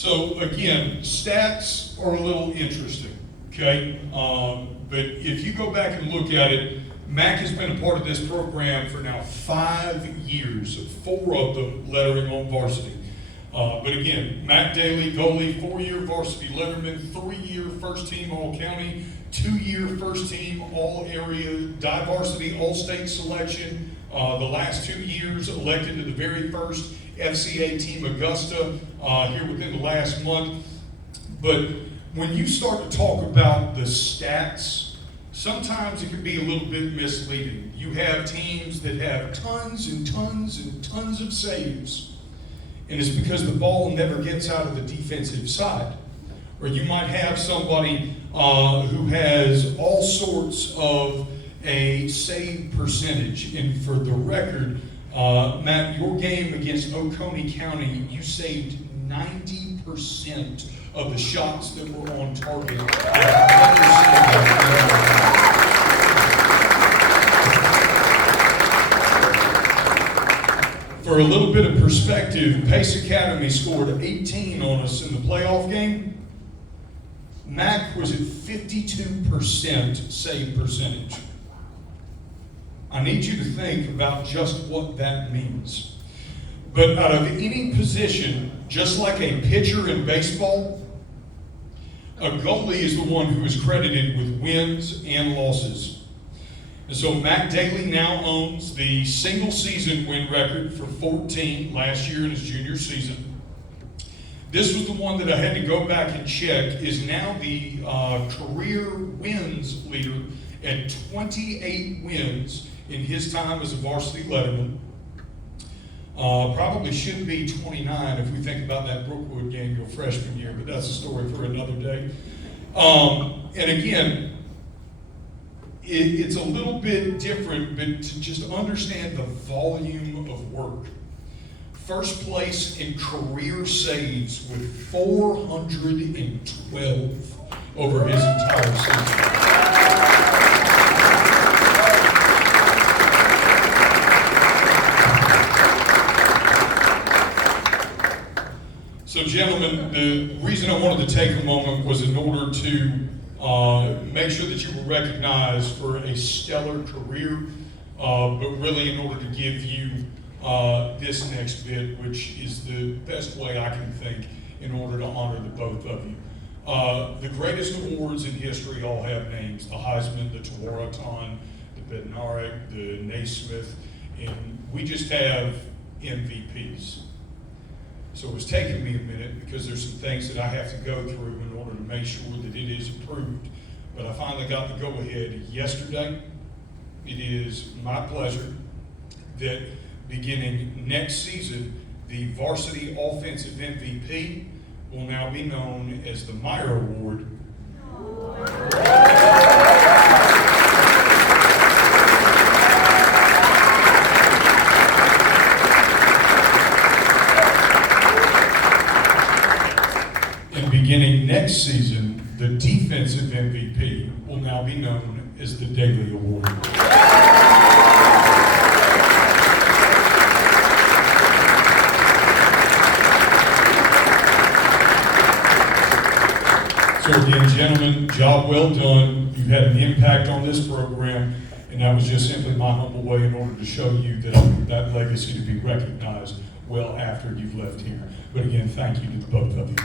So again, stats are a little interesting, okay? But if you go back and look at it, Mac has been a part of this program for now 5 years, 4 of them lettering on varsity. But again, Mac Daly, goalie, 4-year varsity letterman, 3-year first team All-County, 2-year first team All-Area, Divarsity All-State selection. The last 2 years elected to the very first FCA Team Augusta here within the last month. But when you start to talk about the stats, sometimes it can be a little bit misleading. You have teams that have tons and tons and tons of saves, and it's because the ball never gets out of the defensive side. Or you might have somebody who has all sorts of a save percentage. And for the record, Matt, your game against Oconee County, you saved 90% of the shots that were on target. For a little bit of perspective, Pace Academy scored 18 on us in the playoff game. Mac was at 52% save percentage. I need you to think about just what that means. But out of any position, just like a pitcher in baseball, a goalie is the one who is credited with wins and losses. And so Mac Daly now owns the single season win record for 14 last year in his junior season. This was the one that I had to go back and check, is now the career wins leader at 28 wins in his time as a varsity letterman. Probably should be 29 if we think about that Brookwood game your freshman year, but that's a story for another day. And again, it's a little bit different, but to just understand the volume of work. First place in career saves with 412 over his entire season. So gentlemen, the reason I wanted to take a moment was in order to make sure that you were recognized for a stellar career, but really in order to give you this next bit, which is the best way I can think in order to honor the both of you. The greatest awards in history all have names: the Heisman, the Tewaaraton, the Bednarik, the Naismith, and we just have MVPs. So it was taking me a minute because there's some things that I have to go through in order to make sure that it is approved. But I finally got the go-ahead yesterday. It is my pleasure that beginning next season, the varsity offensive MVP will now be known as the Meyer Award. Beginning next season, the defensive MVP will now be known as the Daly Award. So again, gentlemen, job well done. You've had an impact on this program, and that was just simply my humble way in order to show you that I want that legacy to be recognized well after you've left here. But again, thank you to the both of you.